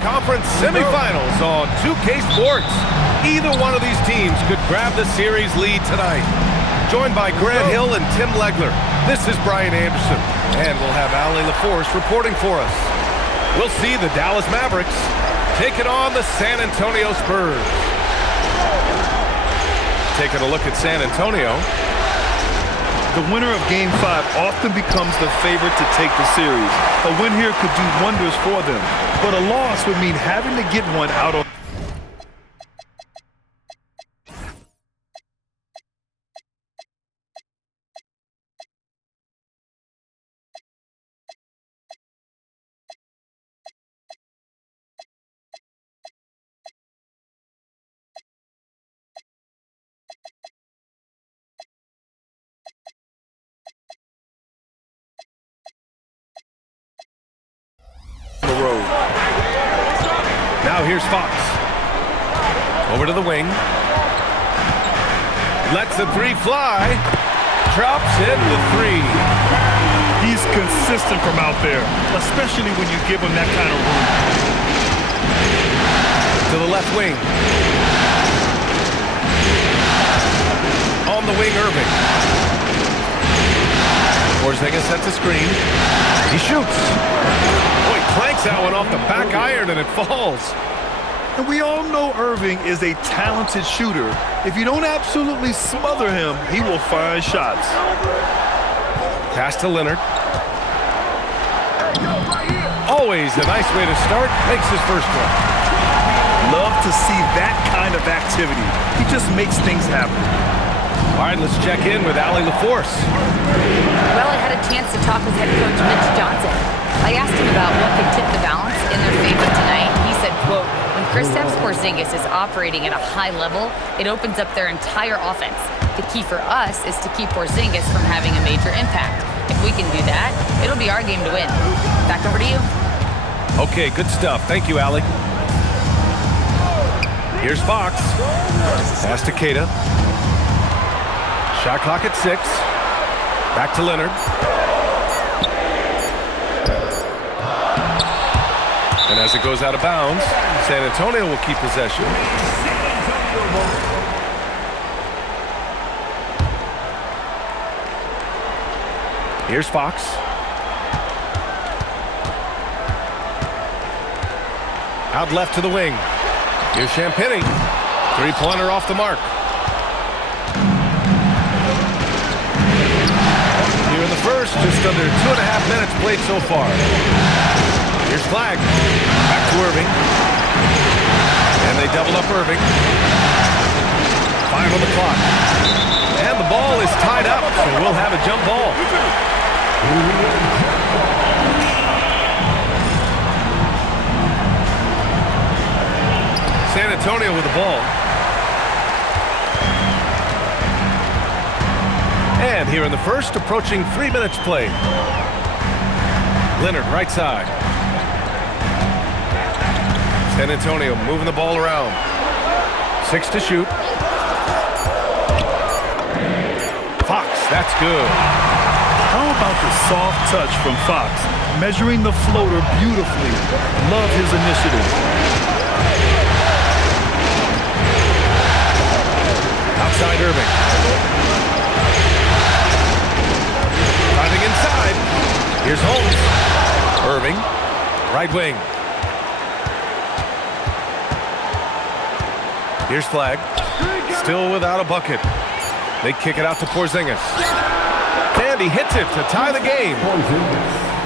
Conference semifinals on 2K Sports. Either one of these teams could grab the series lead tonight. Joined by Grant Hill and Tim Legler, this is Brian Anderson, and we'll have Allie LaForce reporting for us. We'll see the Dallas Mavericks taking on the San Antonio Spurs. Taking a look at San Antonio. The winner of Game 5 often becomes the favorite to take the series. A win here could do wonders for them, but a loss would mean having to get one out on the road. Now here's Fox. Over to the wing. Lets the three fly. Drops in the three. He's consistent from out there, especially when you give him that kind of room. To the left wing. On the wing, Irving. Porzingis sets a screen. He shoots. Boy, clanks that one off the back iron and it falls. And we all know Irving is a talented shooter. If you don't absolutely smother him, he will find shots. Pass to Leonard. Always a nice way to start. Makes his first one. Love to see that kind of activity. He just makes things happen. All right, let's check in with Allie LaForce. Well, I had a chance to talk with head coach Mitch Johnson. I asked him about what could tip the balance in their favor tonight. He said, quote, when Kristaps Porzingis is operating at a high level, it opens up their entire offense. The key for us is to keep Porzingis from having a major impact. If we can do that, it'll be our game to win. Back over to you. Okay, good stuff. Thank you, Allie. Here's Fox. Pass to Keita. Shot clock at 6. Back to Leonard. And as it goes out of bounds, San Antonio will keep possession. Here's Fox. Out left to the wing. Here's Champagnie. Three-pointer off the mark. Here in the first, just under 2.5 minutes played so far. Here's Flag. Back to Irving. And they double up Irving. 5 on the clock. And the ball is tied up, so we'll have a jump ball. San Antonio with the ball. And here in the first, approaching 3 minutes played. Leonard, right side. San Antonio moving the ball around. 6 to shoot. Fox, that's good. How about the soft touch from Fox? Measuring the floater beautifully. Love his initiative. Outside Irving. Driving inside. Here's Holmes. Irving. Right wing. Here's Flag. Still without a bucket. They kick it out to Porzingis. And he hits it to tie the game.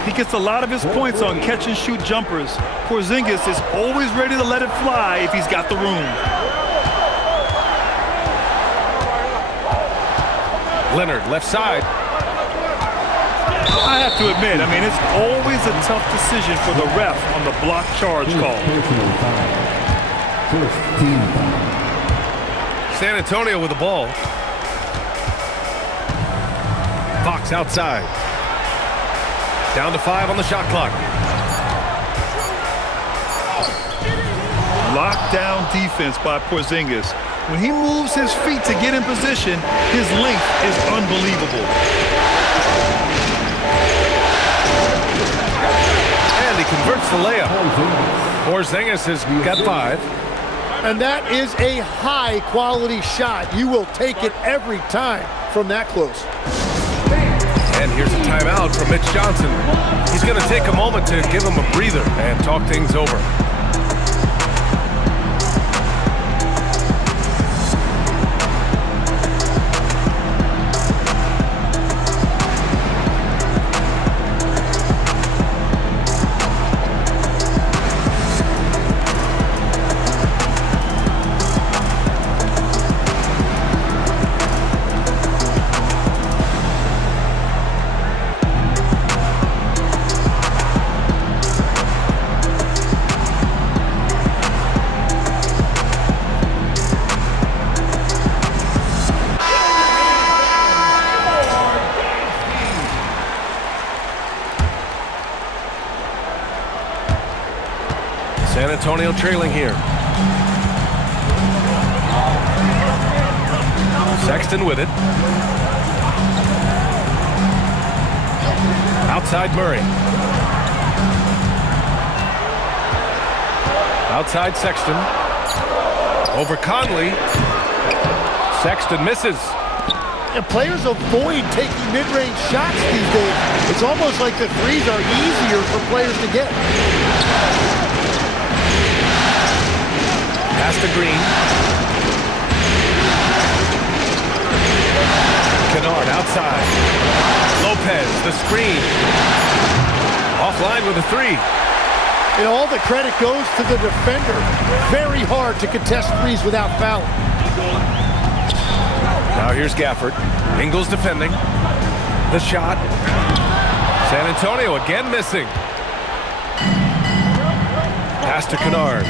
He gets a lot of his points on catch-and-shoot jumpers. Porzingis is always ready to let it fly if he's got the room. Leonard, left side. I have to admit, it's always a tough decision for the ref on the block charge call. San Antonio with the ball. Fox outside. Down to 5 on the shot clock. Lockdown defense by Porzingis. When he moves his feet to get in position, his length is unbelievable. And he converts the layup. Porzingis has got 5. And that is a high-quality shot. You will take it every time from that close. And here's a timeout from Mitch Johnson. He's going to take a moment to give him a breather and talk things over. San Antonio trailing here. Sexton with it. Outside Murray. Outside Sexton. Over Conley. Sexton misses. And players avoid taking mid-range shots these days. It's almost like the threes are easier for players to get. Pass to Green. Kennard outside. Lopez, the screen. Offline with a 3. And all the credit goes to the defender. Very hard to contest threes without fouling. Now here's Gafford. Ingles defending. The shot. San Antonio again missing. Pass to Kennard.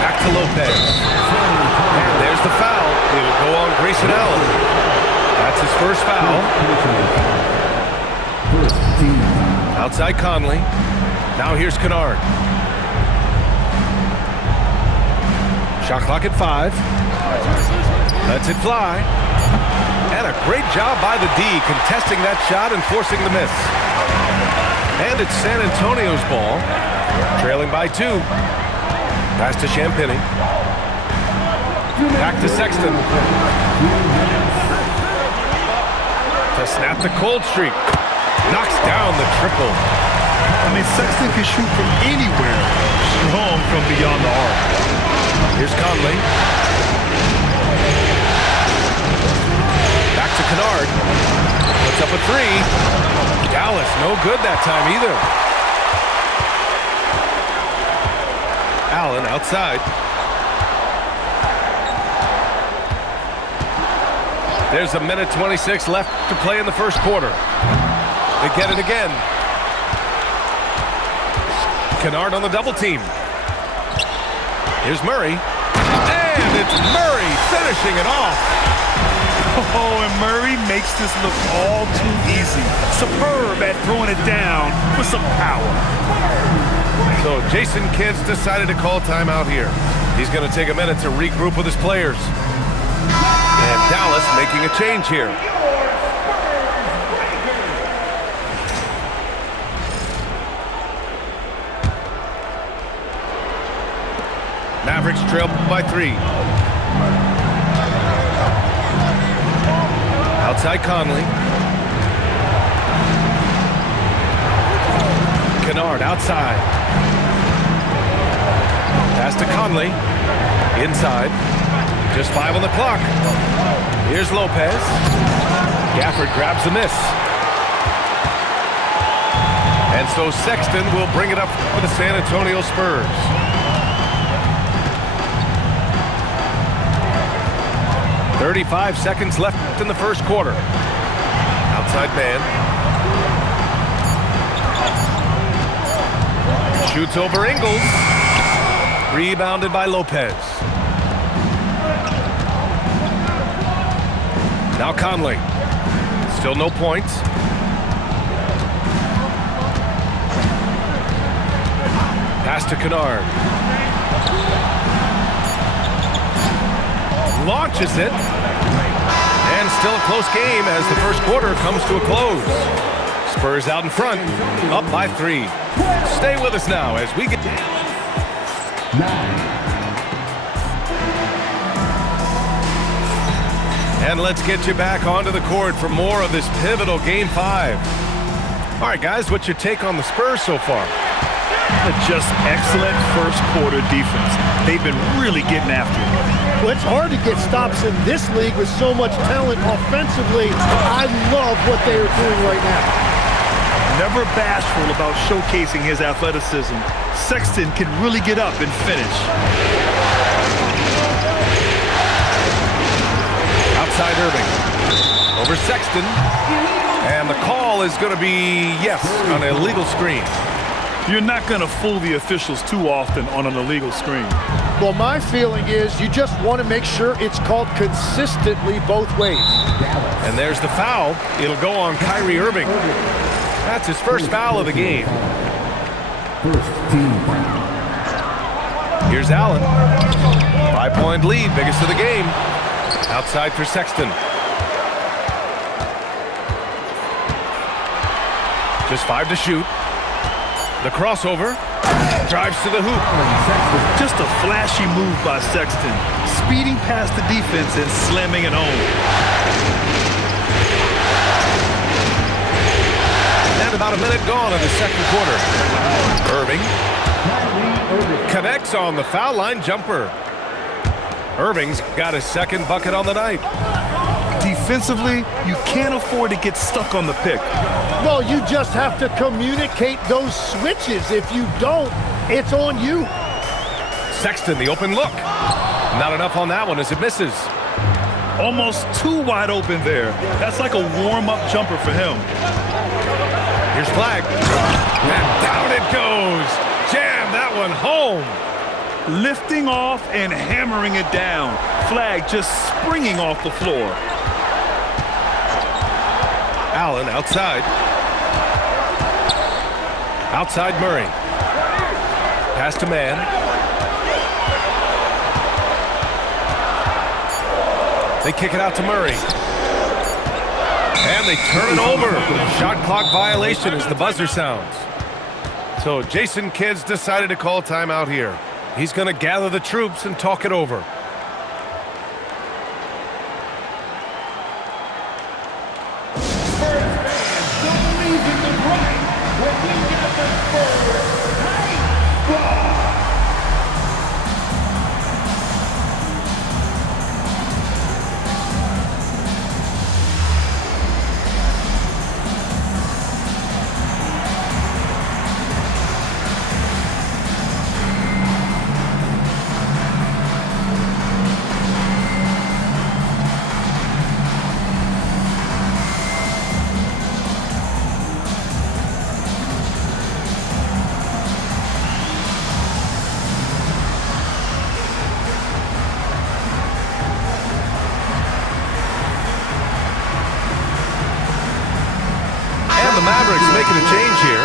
Back to Lopez. And there's the foul. It'll go on Grayson Allen. That's his first foul. Outside Conley. Now here's Kennard. Shot clock at 5. Lets it fly. And a great job by the D contesting that shot and forcing the miss. And it's San Antonio's ball. Trailing by 2. Pass to Champagny. Back to Sexton. To snap the cold streak. Knocks down the triple. I mean, Sexton can shoot from anywhere. Strong from beyond the arc. Here's Conley. Back to Kennard. Puts up a 3. Dallas, no good that time either. Allen outside. There's a minute 26 left to play in the first quarter. They get it again. Kennard on the double team. Here's Murray. And it's Murray finishing it off. Oh, and Murray makes this look all too easy. Superb at throwing it down with some power. So Jason Kidd's decided to call timeout here. He's going to take a minute to regroup with his players. And Dallas making a change here. Mavericks trail by 3. Outside Conley. Kennard outside. Pass to Conley. Inside. Just 5 on the clock. Here's Lopez. Gafford grabs the miss. And so Sexton will bring it up for the San Antonio Spurs. .35 seconds left in the first quarter. Outside man. Shoots over Ingles. Rebounded by Lopez. Now Conley. Still no points. Pass to Kennard. Launches it. And still a close game as the first quarter comes to a close. Spurs out in front, up by 3. Stay with us now as we get... And let's get you back onto the court for more of this pivotal Game 5. All right, guys, what's your take on the Spurs so far? Just excellent first quarter defense. They've been really getting after it. Well, it's hard to get stops in this league with so much talent offensively. I love what they are doing right now. Never bashful about showcasing his athleticism, Sexton can really get up and finish. Outside Irving. Over Sexton. And the call is going to be, yes, on an illegal screen. You're not going to fool the officials too often on an illegal screen. Well, my feeling is you just want to make sure it's called consistently both ways. And there's the foul. It'll go on Kyrie Irving. That's his first foul of the game. Here's Allen. 5-point lead, biggest of the game. Outside for Sexton. Just 5 to shoot. The crossover. Drives to the hoop. Just a flashy move by Sexton. Speeding past the defense and slamming it home. And about a minute gone in the second quarter. Irving connects on the foul line jumper. Irving's got his second bucket on the night. Defensively, you can't afford to get stuck on the pick. Well, you just have to communicate those switches. If you don't, it's on you. Sexton, the open look. Not enough on that one as it misses. Almost too wide open there. That's like a warm-up jumper for him. Here's Flag. And down it goes. Jam that one home. Lifting off and hammering it down. Flag just springing off the floor. Allen outside. Outside Murray. Pass to man. They kick it out to Murray. And they turn it over. Shot clock violation as the buzzer sounds. So Jason Kidd's decided to call timeout here. He's going to gather the troops and talk it over. Mavericks making a change here.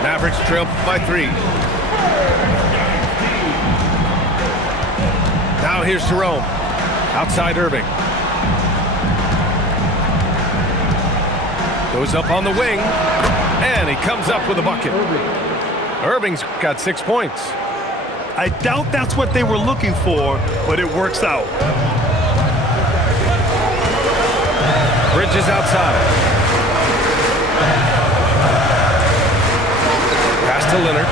Mavericks trail by 3. Now here's Jerome. Outside Irving. Goes up on the wing. And he comes up with a bucket. Irving's got 6 points. I doubt that's what they were looking for, but it works out. Bridges outside. Pass to Leonard.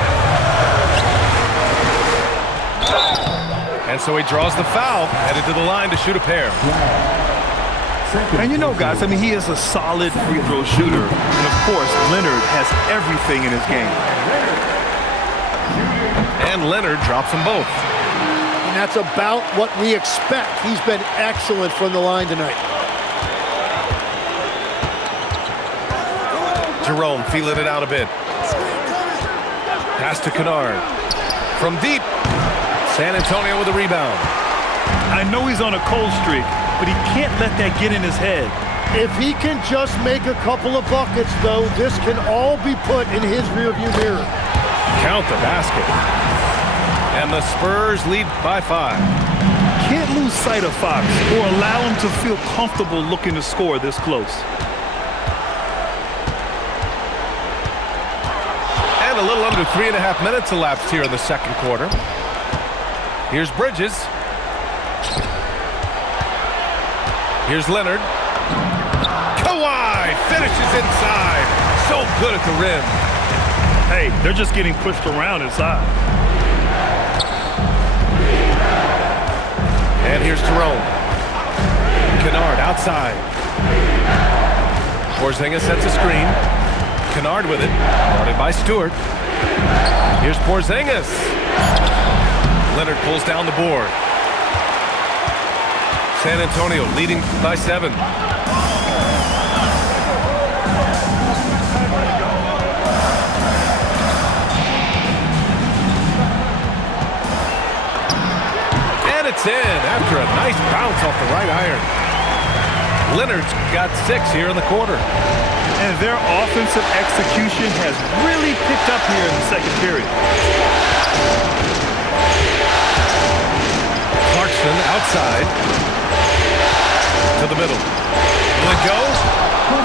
And so he draws the foul, headed to the line to shoot a pair. And you know, guys, I mean, he is a solid free throw shooter. And of course, Leonard has everything in his game. And Leonard drops them both. And that's about what we expect. He's been excellent from the line tonight. Jerome feeling it out a bit. Pass to Kennard. From deep. San Antonio with a rebound. I know he's on a cold streak, but he can't let that get in his head. If he can just make a couple of buckets, though, this can all be put in his rearview mirror. Count the basket. And the Spurs lead by 5. can't lose sight of Fox or allow him to feel comfortable looking to score this close. And a little under 3.5 minutes elapsed here in the second quarter. Here's Bridges. Here's Leonard. Kawhi finishes inside. So good at the rim. Hey, they're just getting pushed around inside. And here's Jerome. Kennard outside. Porzingis sets a screen. Kennard with it. Guarded by Stewart. Here's Porzingis. Leonard pulls down the board. San Antonio leading by 7. And it's in after a nice bounce off the right iron. Leonard's got 6 here in the quarter. And their offensive execution has really picked up here in the second period. Clarkson outside. To the middle. Will it go?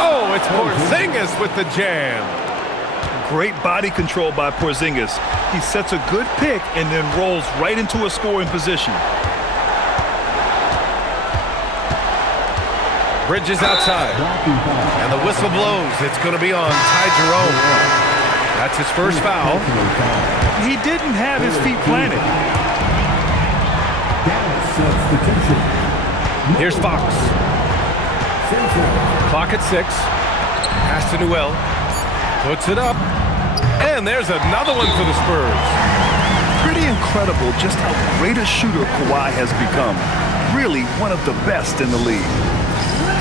Oh, it's Porzingis with the jam. Great body control by Porzingis. He sets a good pick and then rolls right into a scoring position. Bridges outside. And the whistle blows. It's going to be on Ty Jerome. That's his first foul. He didn't have his feet planted. Here's Fox. Clock at 6. Pass to Newell. Puts it up. And there's another one for the Spurs. Pretty incredible just how great a shooter Kawhi has become. Really one of the best in the league.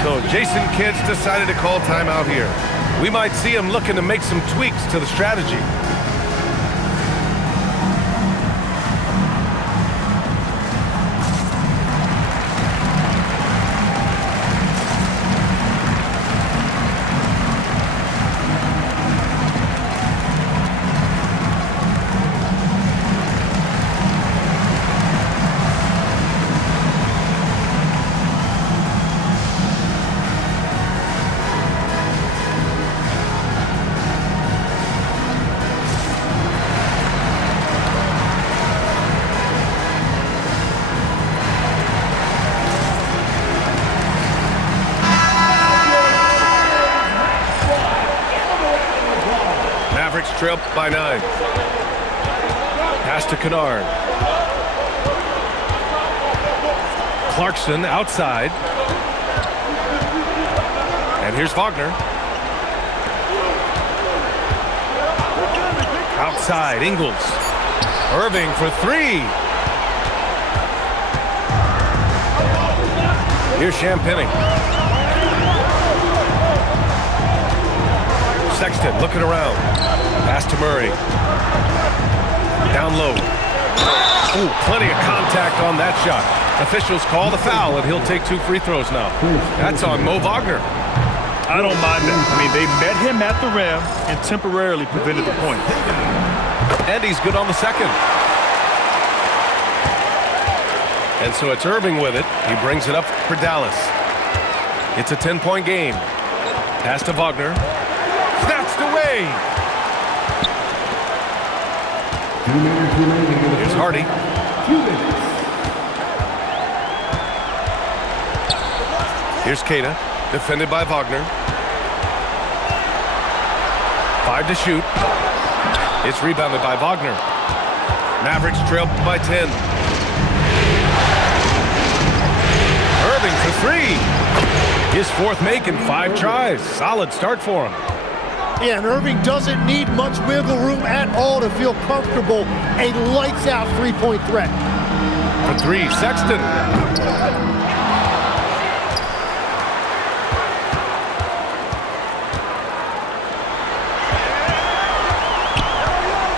So Jason Kidd's decided to call timeout here. We might see him looking to make some tweaks to the strategy. Trail by 9. Pass to Kennard. Clarkson outside. And here's Wagner. Outside, Ingles. Irving for 3. Here's Champagnie. Sexton looking around. Pass to Murray. Down low. Ooh, plenty of contact on that shot. Officials call the foul, and he'll take 2 free throws now. That's on Mo Wagner. I don't mind that. I mean, they met him at the rim and temporarily prevented the point. And he's good on the second. And so it's Irving with it. He brings it up for Dallas. It's a 10-point game. Pass to Wagner. Snatched away. Here's Hardy. Here's Keita, defended by Wagner. 5 to shoot. It's rebounded by Wagner. Mavericks trail by 10. Irving for 3. His 4th make in 5 tries. Solid start for him. Yeah, and Irving doesn't need much wiggle room at all to feel comfortable. A lights-out three-point threat. For 3, Sexton.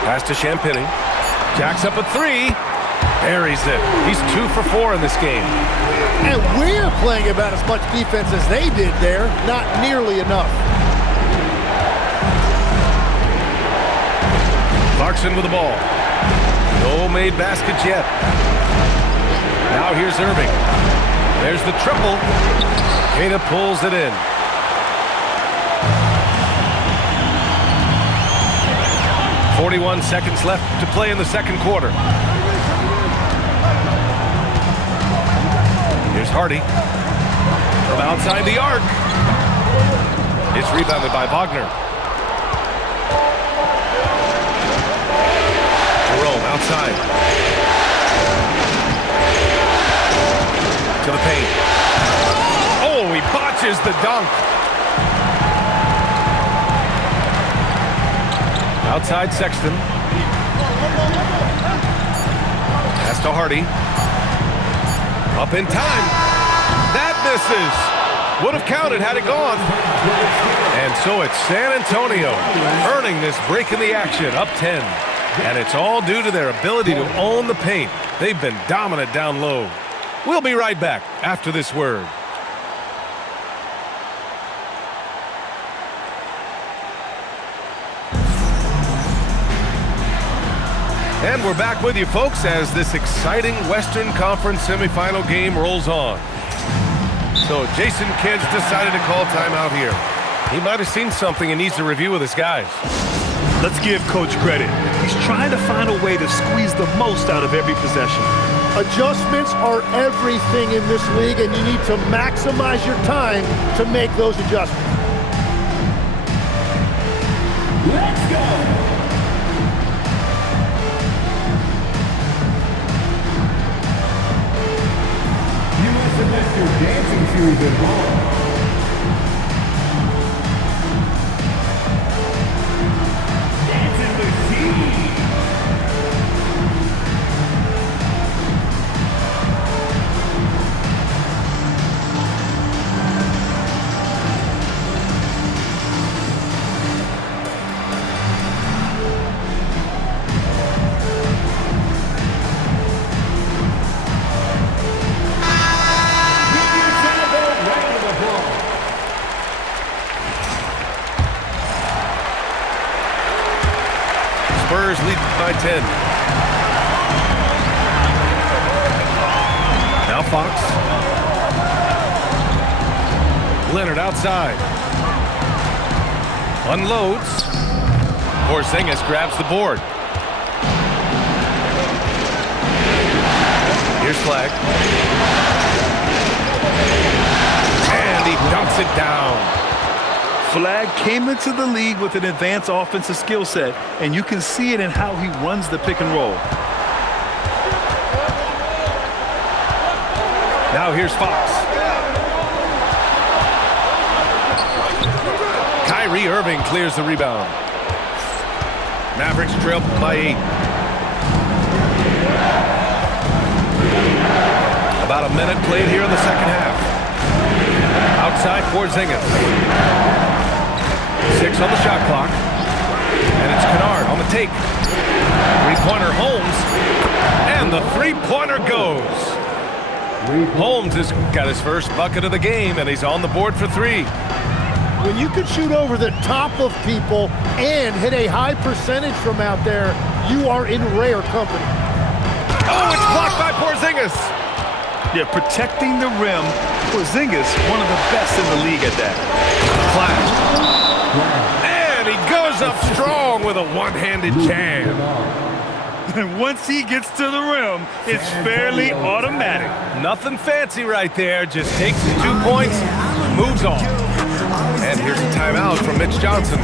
Pass to Champagnie. Jacks up a 3. Buries it. He's 2 for 4 in this game. And we're playing about as much defense as they did there. Not nearly enough. Clarkson with the ball. No made baskets yet. Now here's Irving. There's the triple. Gara pulls it in. "41 seconds left to play in the second quarter. Here's Hardy from outside the arc. It's rebounded by Wagner. Jerome outside. To the paint. Oh, he botches the dunk. Outside Sexton. Pass to Hardy. Up in time. That misses. Would have counted had it gone. And so it's San Antonio earning this break in the action, up 10. And it's all due to their ability to own the paint. They've been dominant down low. We'll be right back after this word. And we're back with you, folks, as this exciting Western Conference semifinal game rolls on. So Jason Kidd's decided to call timeout here. He might have seen something and needs to review with his guys. Let's give Coach credit. He's trying to find a way to squeeze the most out of every possession. Adjustments are everything in this league, and you need to maximize your time to make those adjustments. Let's go! Your dancing shoes at home. Dancing machine. Spurs lead by 10. Now Fox. Leonard outside. Unloads. Porzingis grabs the board. Here's Flag. And he dunks it down. Flag came into the league with an advanced offensive skill set, and you can see it in how he runs the pick and roll. Now here's Fox. Kyrie Irving clears the rebound. Mavericks trail by 8. About a minute played here in the second half. Outside Porzingis. 6 on the shot clock. And it's Kennard on the take. Three-pointer Holmes. And the three-pointer goes. Holmes has got his first bucket of the game, and he's on the board for 3. When you can shoot over the top of people and hit a high percentage from out there, you are in rare company. Oh, it's blocked by Porzingis. Yeah, protecting the rim. Porzingis, one of the best in the league at that. Flash. And he goes up strong with a one-handed jam. And once he gets to the rim, it's fairly automatic. Nothing fancy right there. Just takes his 2 points, moves on. And here's a timeout from Mitch Johnson.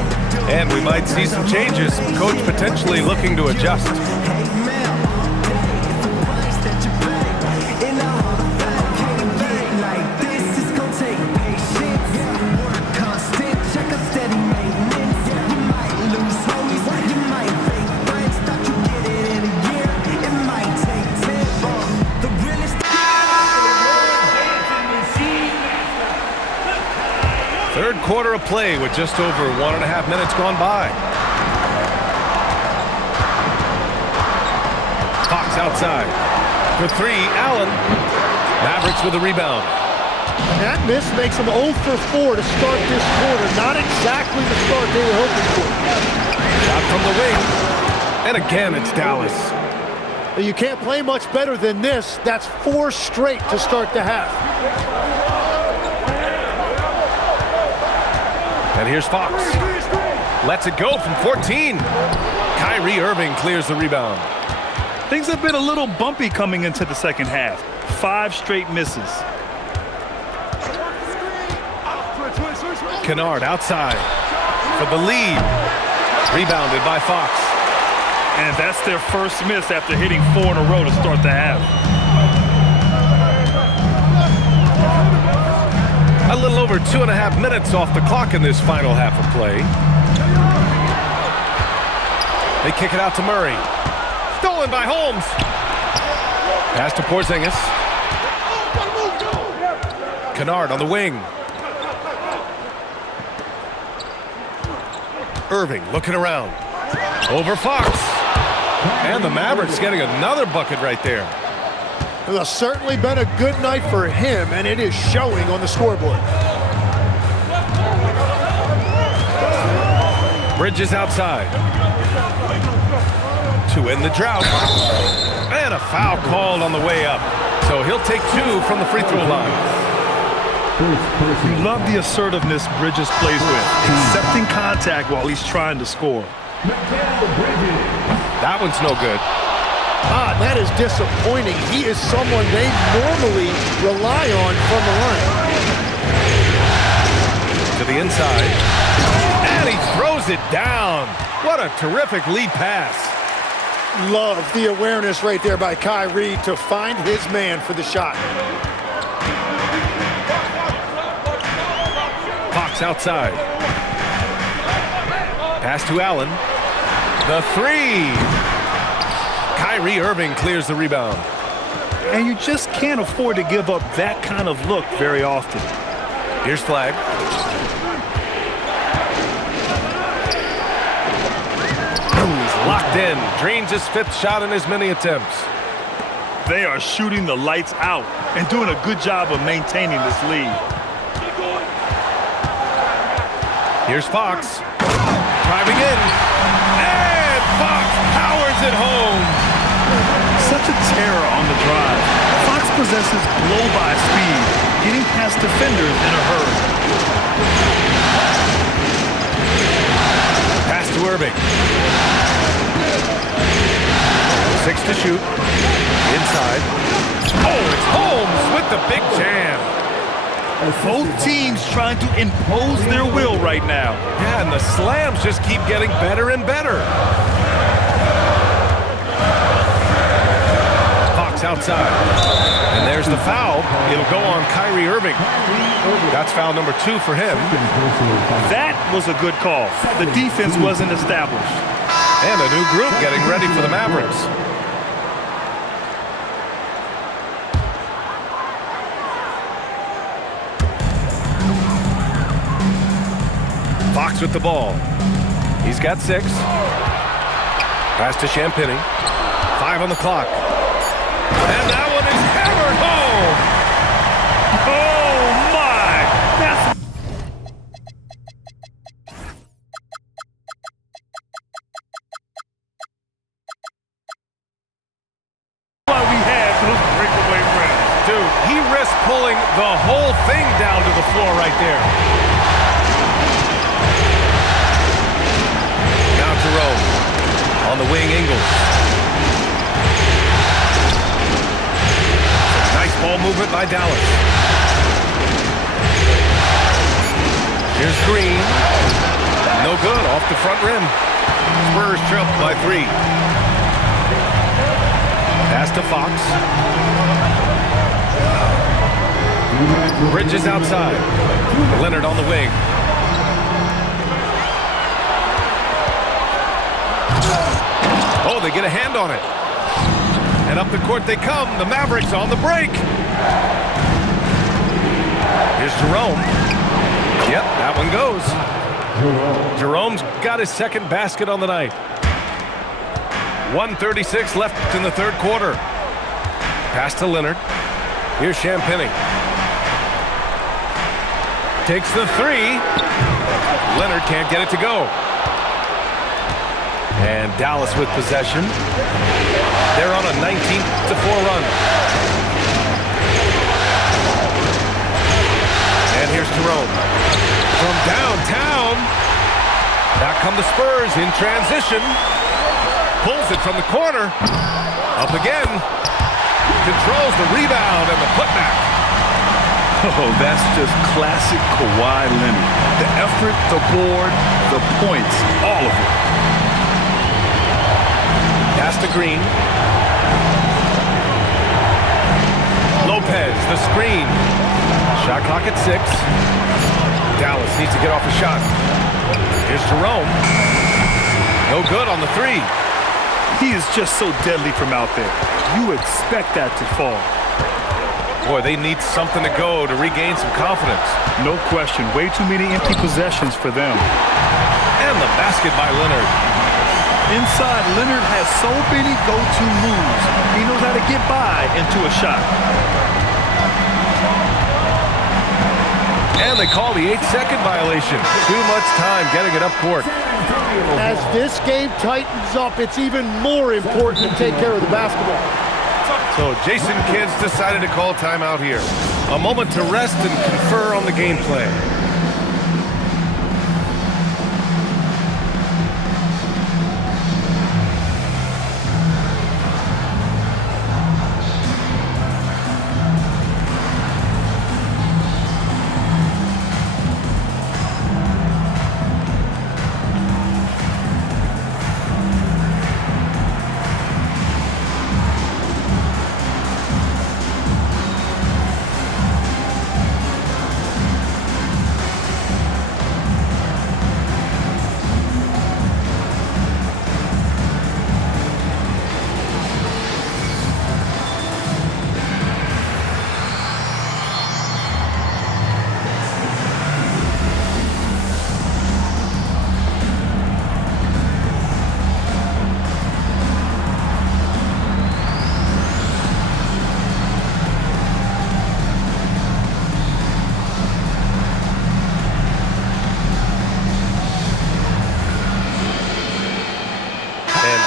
And we might see some changes. Coach potentially looking to adjust. Third quarter of play with just over 1.5 minutes gone by. Fox outside. For 3, Allen. Mavericks with a rebound. And that miss makes them 0 for 4 to start this quarter. Not exactly the start they were hoping for. Shot from the wing. And again, it's Dallas. You can't play much better than this. That's 4 straight to start the half. And here's Fox. Lets it go from 14. Kyrie Irving clears the rebound. Things have been a little bumpy coming into the second half. 5 straight misses. Kennard outside for the lead. Rebounded by Fox. And that's their first miss after hitting 4 in a row to start the half. A little over 2.5 minutes off the clock in this final half of play. They kick it out to Murray. Stolen by Holmes. Pass to Porzingis. Kennard on the wing. Irving looking around. Over Fox. And the Mavericks getting another bucket right there. It has certainly been a good night for him, and it is showing on the scoreboard. Bridges outside. To end the drought. And a foul called on the way up. So he'll take 2 from the free throw line. You love the assertiveness Bridges plays with, accepting contact while he's trying to score. That one's no good. That is disappointing. He is someone they normally rely on from the line. To the inside. And he throws it down. What a terrific lead pass. Love the awareness right there by Kyrie to find his man for the shot. Fox outside. Pass to Allen. The 3. Kyrie Irving clears the rebound. And you just can't afford to give up that kind of look very often. Here's Flag. He's locked in. Drains his 5th shot in as many attempts. They are shooting the lights out and doing a good job of maintaining this lead. Here's Fox. Driving in. And Fox powers it home. Such a terror on the drive. Fox possesses blow-by speed, getting past defenders in a hurry. Pass to Irving. 6 to shoot. Inside. Oh, it's Holmes with the big jam. Both teams trying to impose their will right now. Yeah, and the slams just keep getting better and better. Fox outside. And there's the foul. It'll go on Kyrie Irving. That's foul number 2 for him. That was a good call. The defense wasn't established. And a new group getting ready for the Mavericks. Fox with the ball. He's got 6. Pass to Champagny. 5 on the clock. And that one is hammered home. Oh, my! That's why we had those breakaway runs. Dude, he risked pulling the whole thing down to the floor right there. Jerome on the wing, Ingles. Nice ball movement by Dallas. Here's Green. No good, off the front rim. Spurs trail by 3. Pass to Fox. Bridges outside. Leonard on the wing. Oh, they get a hand on it. And up the court they come. The Mavericks on the break. Here's Jerome. Yep, that one goes. Jerome's got his 2nd basket on the night. 1:36 left in the 3rd quarter. Pass to Leonard. Here's Champagny. Takes the 3. Leonard can't get it to go. And Dallas with possession. They're on a 19-4 run. And here's Jerome. From downtown. Now come the Spurs in transition. Pulls it from the corner. Up again. Controls the rebound and the putback. Oh, that's just classic Kawhi Leonard. The effort, the board, the points, all of it. Pass to Green. Lopez, the screen. Shot clock at 6. Dallas needs to get off a shot. Here's Jerome. No good on the 3. He is just so deadly from out there. You expect that to fall. Boy, they need something to go to regain some confidence. No question. Way too many empty possessions for them. And the basket by Leonard. Inside, Leonard has so many go-to moves. He knows how to get by into a shot. And they call the 8-second violation. Too much time getting it up court. As this game tightens up, it's even more important to take care of the basketball. So Jason Kidd's decided to call timeout here. A moment to rest and confer on the game plan.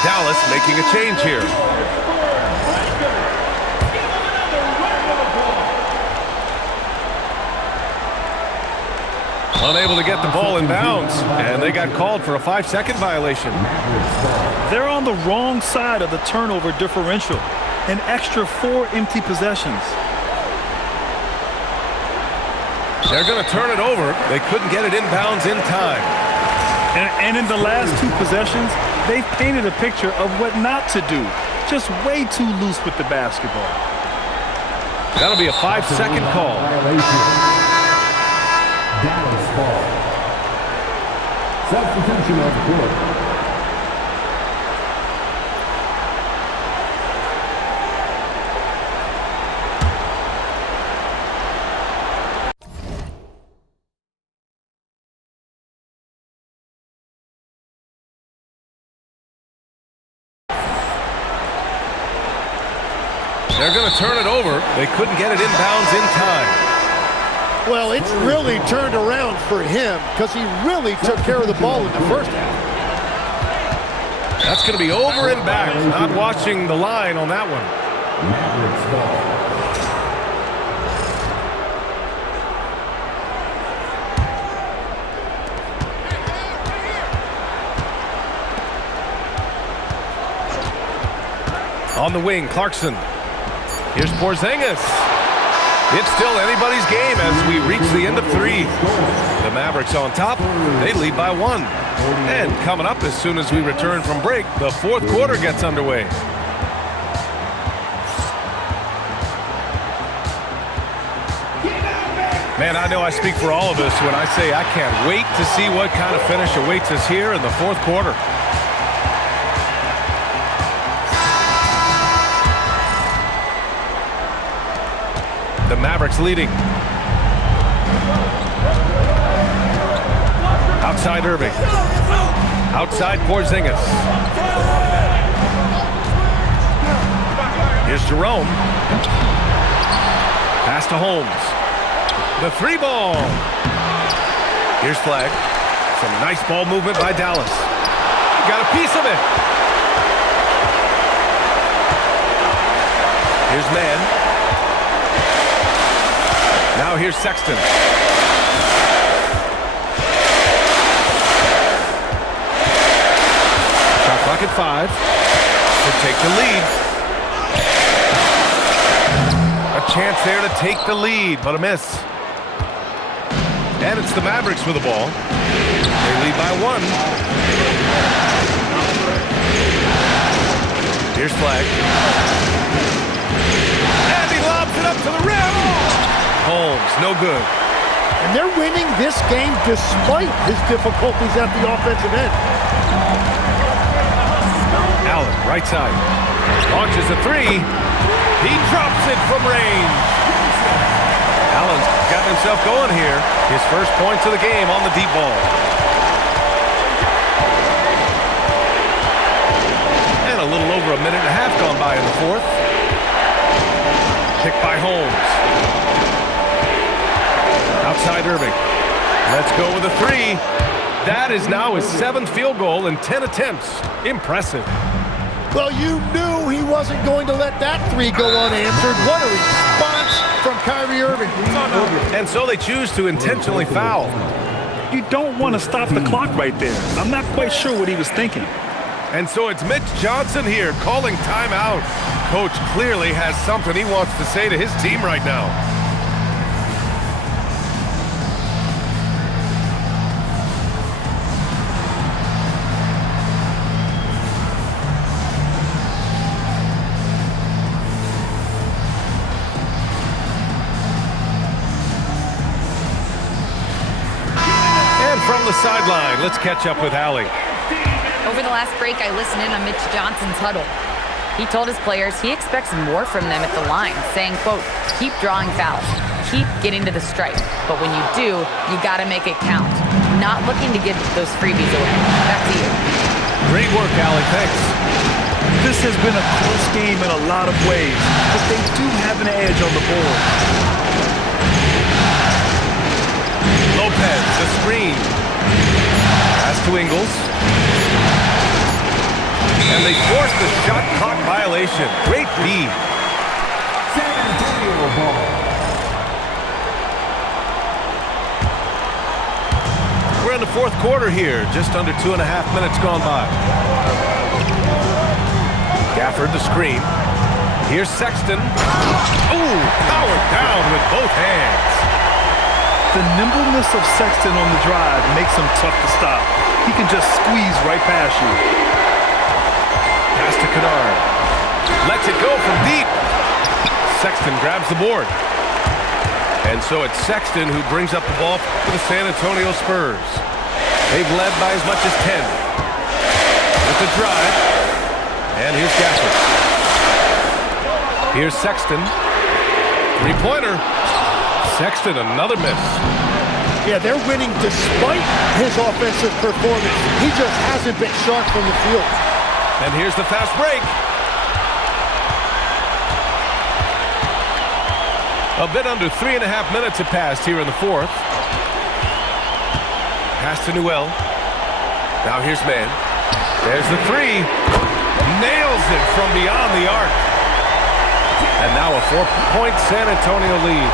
Dallas making a change here. Unable to get the ball in bounds, and they got called for a 5-second violation. They're on the wrong side of the turnover differential. An extra 4 empty possessions. They're going to turn it over. They couldn't get it in bounds in time. And in the last 2 possessions, they've painted a picture of what not to do. Just way too loose with the basketball. That'll be a 5-second call. Dallas ball. Substitution on the court. They're going to turn it over. They couldn't get it in bounds in time. Well, it's really turned around for him because he really took care of the ball in the first half. That's going to be over and back. Not watching the line on that one. Mavericks ball. On the wing, Clarkson. Here's Porzingis. It's still anybody's game as we reach the end of 3. The Mavericks on top. They lead by 1. And coming up as soon as we return from break, the 4th quarter gets underway. Man, I know I speak for all of us when I say I can't wait to see what kind of finish awaits us here in the 4th quarter. The Mavericks leading. Outside Irving. Outside Porzingis. Here's Jerome. Pass to Holmes. The 3-ball. Here's Flag. Some nice ball movement by Dallas. got a piece of it. Here's Mann. Now here's Sexton. Shot clock at 5. To take the lead. A chance there to take the lead, but a miss. And it's the Mavericks with the ball. They lead by 1. Here's Flag. And he lobs it up to the rim. Holmes, no good. And they're winning this game despite his difficulties at the offensive end. Allen, right side. Launches a 3. He drops it from range. Allen's got himself going here. His first points of the game on the deep ball. And a little over a minute and a half gone by in the 4th. Picked by Holmes. Outside Irving. Let's go with a 3. That is now his 7th field goal in 10 attempts. Impressive. Well, you knew he wasn't going to let that 3 go unanswered. What a response from Kyrie Irving. And so they choose to intentionally foul. You don't want to stop the clock right there. I'm not quite sure what he was thinking. And so it's Mitch Johnson here calling timeout. Coach clearly has something he wants to say to his team right now. From the sideline, let's catch up with Allie. Over the last break, I listened in on Mitch Johnson's huddle. He told his players he expects more from them at the line, saying, quote, keep drawing fouls, keep getting to the stripe, but when you do, you got to make it count. Not looking to give those freebies away. Back to you. Great work, Allie. Thanks. This has been a close game in a lot of ways, but they do have an edge on the board. Lopez, the screen. Pass to Ingles. And they force the shot clock violation. Great D. San Antonio ball. We're in the 4th quarter here. Just under 2.5 minutes gone by. Gafford, the screen. Here's Sexton. Ooh, powered down with both hands. The nimbleness of Sexton on the drive makes him tough to stop. He can just squeeze right past you. Pass to Kennard. Lets it go from deep. Sexton grabs the board. And so it's Sexton who brings up the ball for the San Antonio Spurs. They've led by as much as 10. With the drive. And here's Gafford. Here's Sexton. 3-pointer. Sexton, another miss. Yeah, they're winning despite his offensive performance. He just hasn't been sharp from the field. And here's the fast break. A bit under 3.5 minutes have passed here in the 4th. Pass to Newell. Now here's Mann. There's the 3. Nails it from beyond the arc. And now a 4-point San Antonio lead.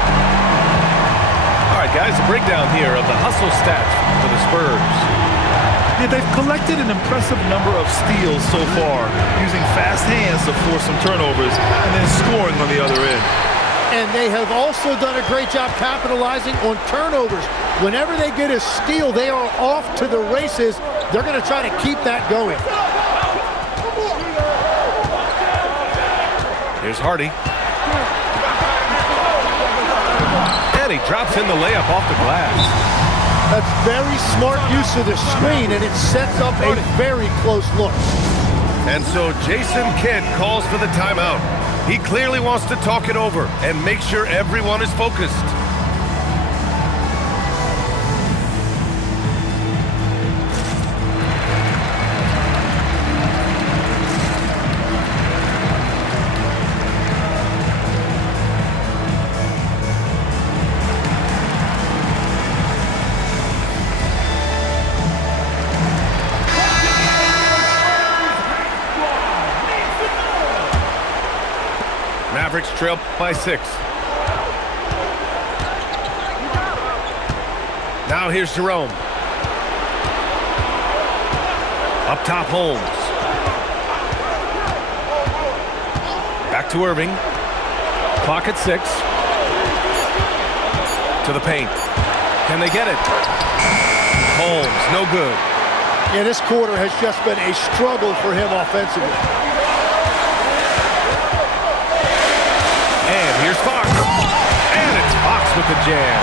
All right, guys, a breakdown here of the hustle stats for the Spurs. Yeah, they've collected an impressive number of steals so far, using fast hands to force some turnovers and then scoring on the other end. And they have also done a great job capitalizing on turnovers. Whenever they get a steal, they are off to the races. They're going to try to keep that going. Here's Hardy. And he drops in the layup off the glass. That's very smart use of the screen, and it sets up a very close look. And so Jason Kidd calls for the timeout. He clearly wants to talk it over and make sure everyone is focused. Mavericks trail by 6. Now here's Jerome. Up top, Holmes. Back to Irving. Clock at 6. To the paint. Can they get it? Holmes, no good. Yeah, this quarter has just been a struggle for him offensively. And here's Fox. And it's Fox with the jam.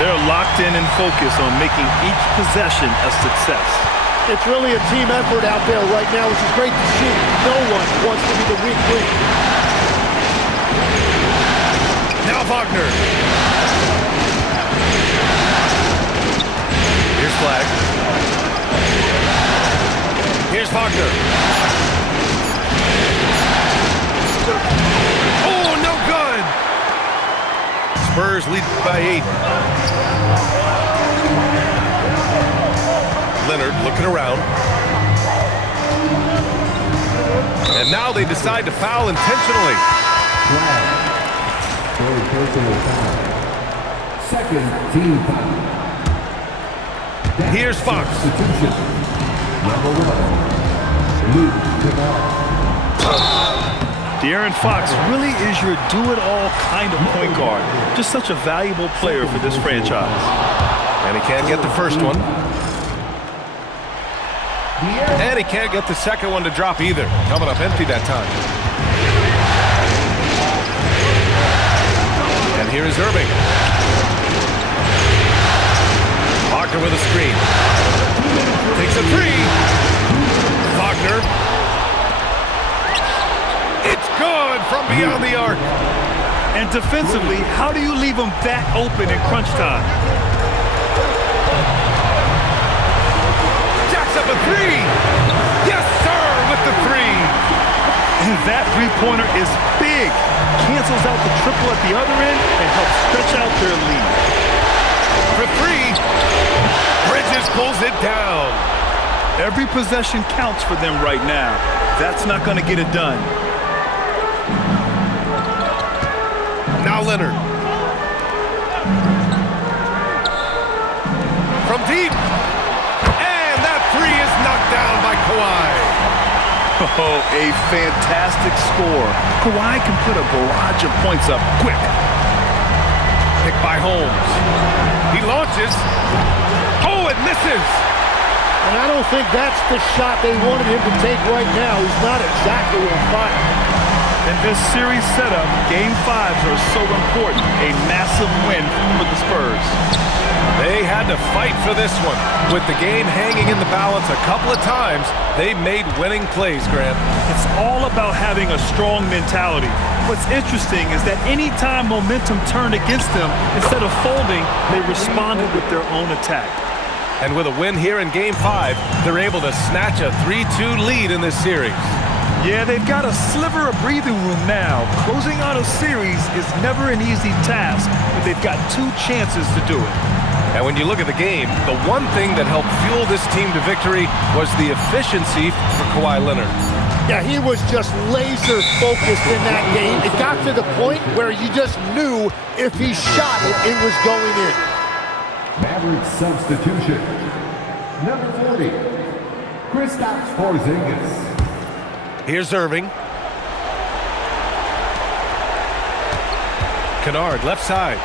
They're locked in and focused on making each possession a success. It's really a team effort out there right now, which is great to see. No one wants to be the weak link. Now Wagner. Here's Flag. Here's Wagner. Oh, no good. Spurs lead by 8. Leonard looking around. And now they decide to foul intentionally. Second team foul. Here's Fox. Number 1, Luke Gara. De'Aaron Fox really is your do-it-all kind of point guard. Just such a valuable player for this franchise. And he can't get the first one. And he can't get the second one to drop either. Coming up empty that time. And here is Irving. Wagner with a screen. Takes a 3. Wagner. It's good from beyond the arc. And defensively, how do you leave them that open in crunch time? Jacks up a 3. Yes, sir, with the 3. And that three-pointer is big. Cancels out the triple at the other end and helps stretch out their lead. For 3. Bridges pulls it down. Every possession counts for them right now. That's not going to get it done. Now Leonard. From deep. And that 3 is knocked down by Kawhi. Oh, a fantastic score. Kawhi can put a barrage of points up quick. Picked by Holmes. He launches. Oh, it misses. And I don't think that's the shot they wanted him to take right now. He's not exactly on fire. In this series setup, Game 5s are so important. A massive win for the Spurs. They had to fight for this one. With the game hanging in the balance a couple of times, they made winning plays, Grant. It's all about having a strong mentality. What's interesting is that any time momentum turned against them, instead of folding, they responded with their own attack. And with a win here in Game 5, they're able to snatch a 3-2 lead in this series. Yeah, they've got a sliver of breathing room now. Closing out a series is never an easy task, but they've got 2 chances to do it. And when you look at the game, the one thing that helped fuel this team to victory was the efficiency for Kawhi Leonard. Yeah, he was just laser focused in that game. It got to the point where you just knew if he shot it, it was going in. Maverick substitution. Number 40, Kristaps Porzingis. Here's Irving. Kennard, left side.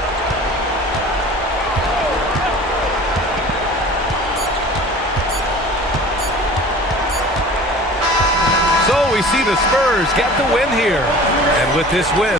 So we see the Spurs get the win here. And with this win,